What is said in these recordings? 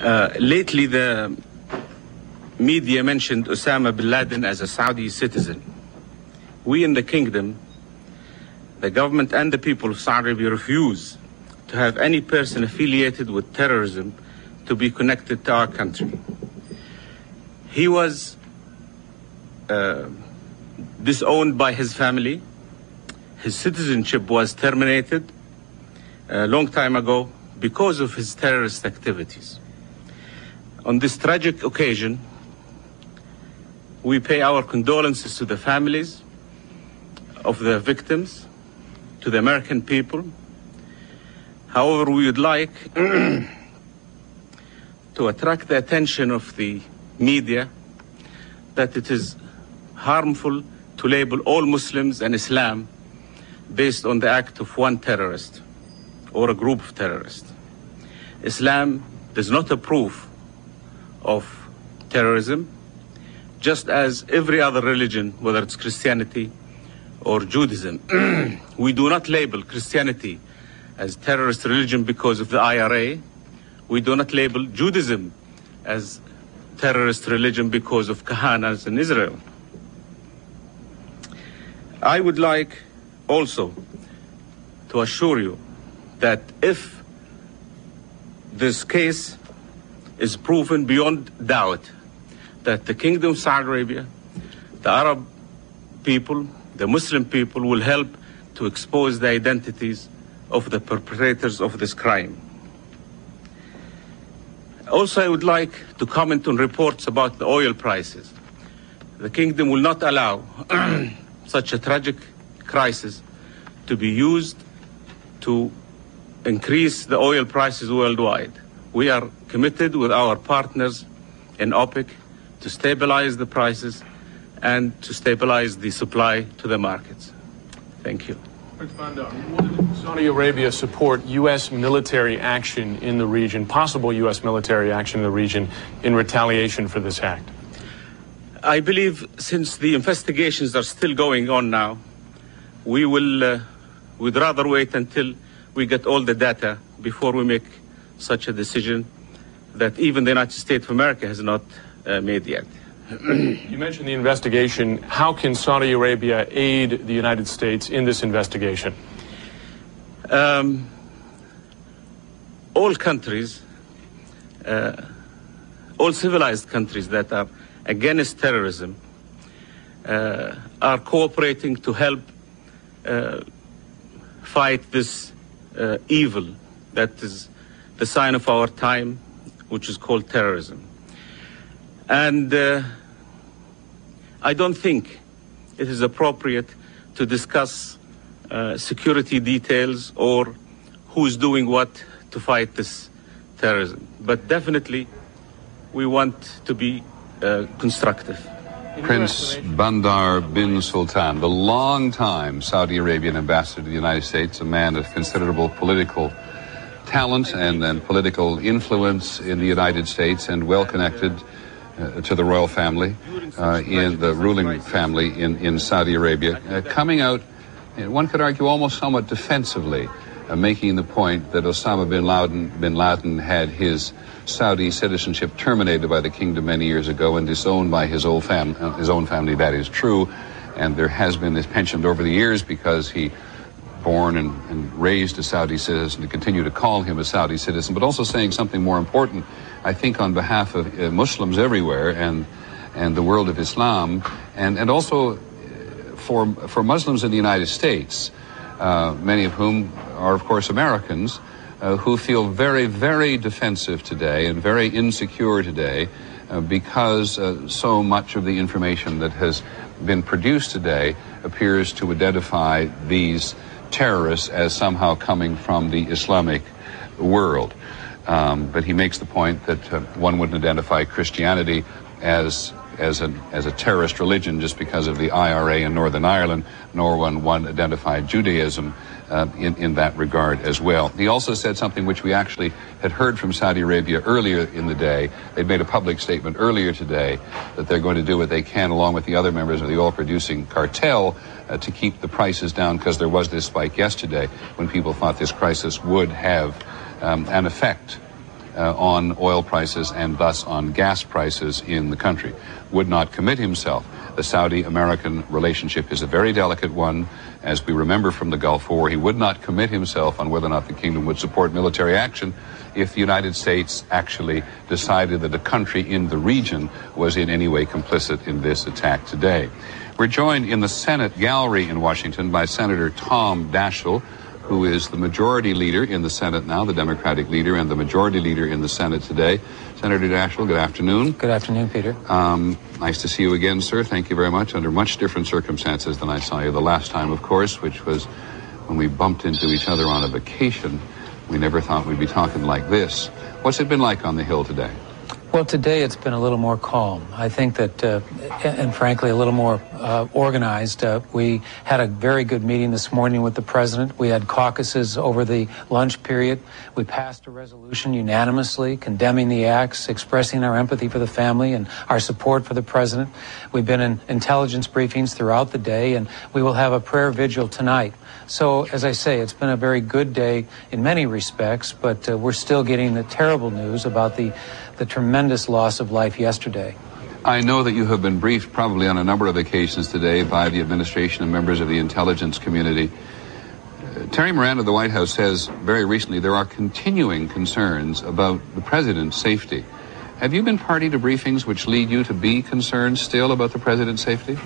Lately, the media mentioned Osama bin Laden as a Saudi citizen. We in the kingdom, the government and the people of Saudi Arabia refuse to have any person affiliated with terrorism to be connected to our country. He was disowned by his family. His citizenship was terminated a long time ago because of his terrorist activities. On this tragic occasion, we pay our condolences to the families of the victims, to the American people. However, we would like to attract the attention of the media that it is harmful to label all Muslims and Islam based on the act of one terrorist or a group of terrorists. Islam does not approve of terrorism, just as every other religion, whether it's Christianity or Judaism. We do not label Christianity as terrorist religion because of the IRA. We do not label Judaism as terrorist religion because of Kahanas in Israel. I would like also to assure you that if this case is proven beyond doubt, that the Kingdom of Saudi Arabia, the Arab people, the Muslim people will help to expose the identities of the perpetrators of this crime. Also, I would like to comment on reports about the oil prices. The Kingdom will not allow such a tragic crisis to be used to increase the oil prices worldwide. We are committed with our partners in OPEC to stabilize the prices and to stabilize the supply to the markets. Thank you. Would Saudi Arabia support U.S. military action in the region, possible U.S. military action in the region, in retaliation for this act? I believe since the investigations are still going on now, we'd rather wait until we get all the data before we make such a decision that even the United States of America has not made yet. You mentioned the investigation. How can Saudi Arabia aid the United States in this investigation? All countries, all civilized countries that are against terrorism are cooperating to help fight this evil that is the sign of our time, which is called terrorism. And I don't think it is appropriate to discuss security details or who's doing what to fight this terrorism. But definitely, we want to be constructive. Prince Bandar bin Sultan, the long-time Saudi Arabian ambassador to the United States, a man of considerable political talent and political influence in the United States, and well-connected to the royal family, in the ruling family in Saudi Arabia, coming out, one could argue, almost somewhat defensively, making the point that Osama bin Laden had his Saudi citizenship terminated by the kingdom many years ago and disowned by his own family. That is true, and there has been this penchant over the years, because he born and raised a Saudi citizen, to continue to call him a Saudi citizen, but also saying something more important, I think, on behalf of Muslims everywhere and the world of Islam, and also for Muslims in the United States, many of whom are, of course, Americans, who feel very, very defensive today and very insecure today because so much of the information that has been produced today appears to identify these terrorists as somehow coming from the Islamic world. But he makes the point that one wouldn't identify Christianity as a terrorist religion just because of the IRA in Northern Ireland, nor one identify Judaism in that regard as well. He also said something which we actually had heard from Saudi Arabia earlier in the day. They'd made a public statement earlier today that they're going to do what they can, along with the other members of the oil-producing cartel, to keep the prices down, because there was this spike yesterday when people thought this crisis would have an effect on oil prices and thus on gas prices in the country. Would not commit himself. The Saudi-American relationship is a very delicate one. As we remember from the Gulf War, he would not commit himself on whether or not the kingdom would support military action if the United States actually decided that a country in the region was in any way complicit in this attack today. We're joined in the Senate gallery in Washington by Senator Tom Daschle, who is the majority leader in the Senate now, the Democratic leader, and the majority leader in the Senate today. Senator Daschle, good afternoon. Good afternoon, Peter. Nice to see you again, sir. Thank you very much. Under much different circumstances than I saw you the last time, of course, which was when we bumped into each other on a vacation. We never thought we'd be talking like this. What's it been like on the Hill today? Well, today it's been a little more calm. I think that, and frankly, a little more organized. We had a very good meeting this morning with the president. We had caucuses over the lunch period. We passed a resolution unanimously condemning the acts, expressing our empathy for the family and our support for the president. We've been in intelligence briefings throughout the day, and we will have a prayer vigil tonight. So, as I say, it's been a very good day in many respects, but we're still getting the terrible news about the tremendous loss of life yesterday. I know that you have been briefed probably on a number of occasions today by the administration and members of the intelligence community. Terry Moran of the White House says very recently there are continuing concerns about the president's safety. Have you been party to briefings which lead you to be concerned still about the president's safety?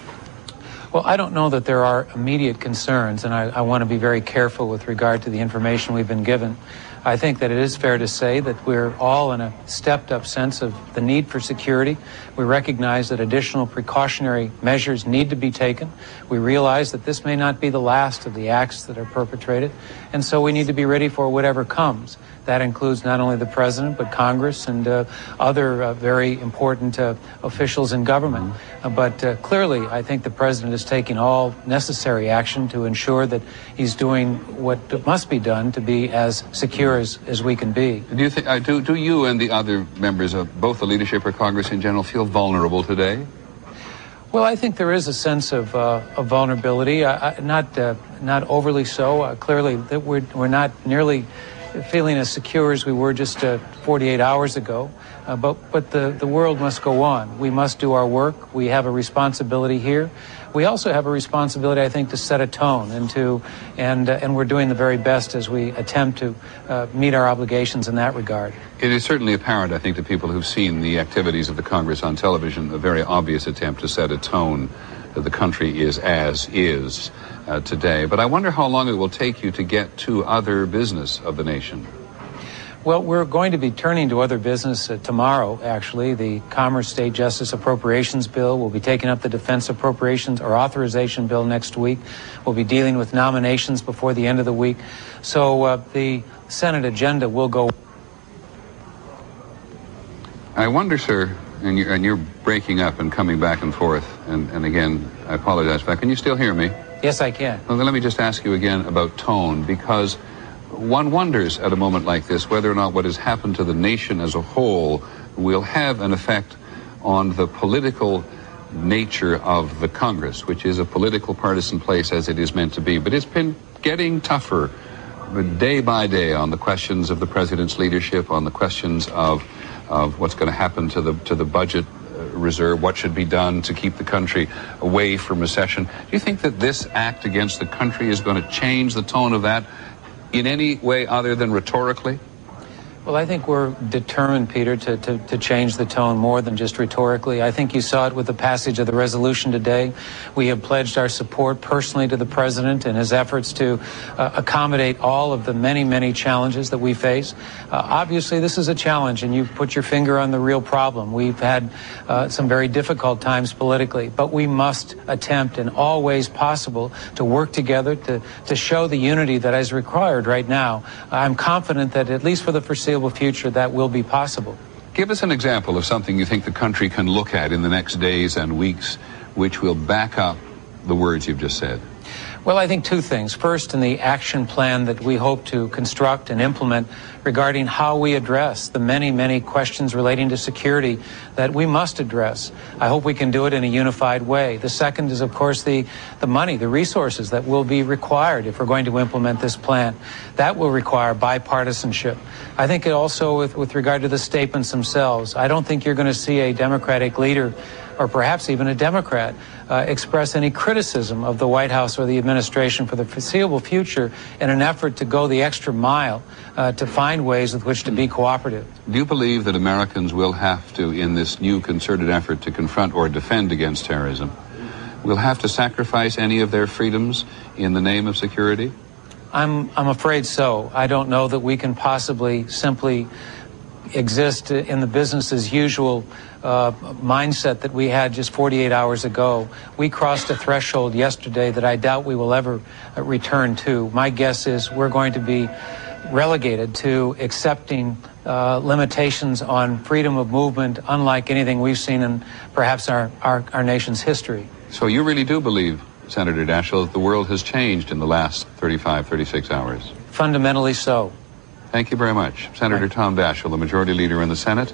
Well, I don't know that there are immediate concerns, and I want to be very careful with regard to the information we've been given. I think that it is fair to say that we're all in a stepped-up sense of the need for security. We recognize that additional precautionary measures need to be taken. We realize that this may not be the last of the acts that are perpetrated, and so we need to be ready for whatever comes. That includes not only the president, but Congress and other very important officials in government. But clearly, I think the president is taking all necessary action to ensure that he's doing what must be done to be as secure as we can be. Do you think, do you and the other members of both the leadership or Congress in general feel vulnerable today? Well, I think there is a sense of vulnerability, not overly so. Clearly, that we're not nearly feeling as secure as we were just 48 hours ago. But the world must go on. We must do our work. We have a responsibility here. We also have a responsibility, I think, to set a tone and we're doing the very best as we attempt to meet our obligations in that regard. It is certainly apparent, I think, to people who've seen the activities of the Congress on television, a very obvious attempt to set a tone that the country is as is today. But I wonder how long it will take you to get to other business of the nation. Well, we're going to be turning to other business tomorrow, actually. The Commerce, State, Justice Appropriations Bill. We'll be taking up the Defense Appropriations or Authorization Bill next week. We'll be dealing with nominations before the end of the week. So the Senate agenda will go. I wonder, sir, and you're breaking up and coming back and forth, and again, I apologize for that. Can you still hear me? Yes, I can. Well, then let me just ask you again about tone, because one wonders at a moment like this whether or not what has happened to the nation as a whole will have an effect on the political nature of the Congress, which is a political partisan place as it is meant to be. But it's been getting tougher day by day on the questions of the president's leadership, on the questions of what's going to happen to the budget reserve, what should be done to keep the country away from recession. Do you think that this act against the country is going to change the tone of that in any way other than rhetorically? Well, I think we're determined, Peter, to change the tone more than just rhetorically. I think you saw it with the passage of the resolution today. We have pledged our support personally to the president in his efforts to accommodate all of the many, many challenges that we face. Obviously, this is a challenge, and you've put your finger on the real problem. We've had some very difficult times politically, but we must attempt in all ways possible to work together to show the unity that is required right now. I'm confident that at least for the foreseeable future that will be possible. Give us an example of something you think the country can look at in the next days and weeks which will back up the words you've just said. Well, I think two things. First, in the action plan that we hope to construct and implement regarding how we address the many, many questions relating to security that we must address. I hope we can do it in a unified way. The second is, of course, the money, the resources that will be required if we're going to implement this plan. That will require bipartisanship. I think it also, with regard to the statements themselves, I don't think you're going to see a Democratic leader, or perhaps even a Democrat, express any criticism of the White House or the administration for the foreseeable future in an effort to go the extra mile to find ways with which to be cooperative. Do you believe that Americans will have to, in this new concerted effort to confront or defend against terrorism, will have to sacrifice any of their freedoms in the name of security? I'm afraid so. I don't know that we can possibly simply exist in the business as usual mindset that we had just 48 hours ago. We crossed a threshold yesterday that I doubt we will ever return to. My guess is we're going to be relegated to accepting limitations on freedom of movement unlike anything we've seen in perhaps our nation's history. So you really do believe, Senator Daschle, that the world has changed in the last 35, 36 hours? Fundamentally so. Thank you very much. Senator Tom Daschle, the Majority Leader in the Senate,